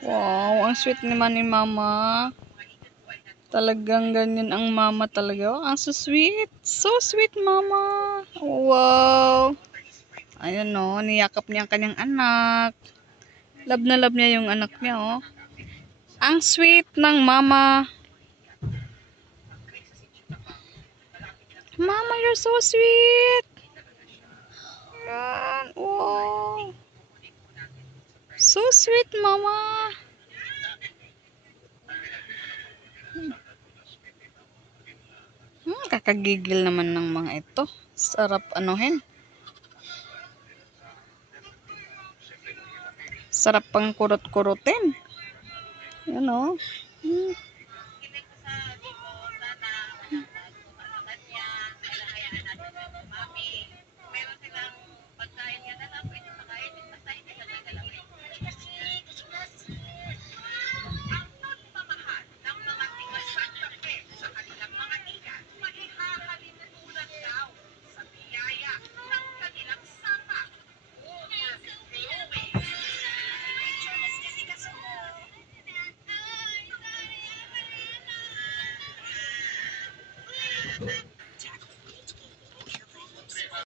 Wow, ang sweet naman ni mama. Talagang ganyan ang mama talaga. Oh, ang so sweet. So sweet, mama. Wow. Ayun oh, niyakap niya ang kanyang anak. Love na love niya yung anak niya, oh. Ang sweet ng mama. Mama, you're so sweet. Yan. Wow. So sweet, mama. Kakagigil naman ng mga ito. Sarap anuhin. Sarap pang kurot-kurutin. Yan o.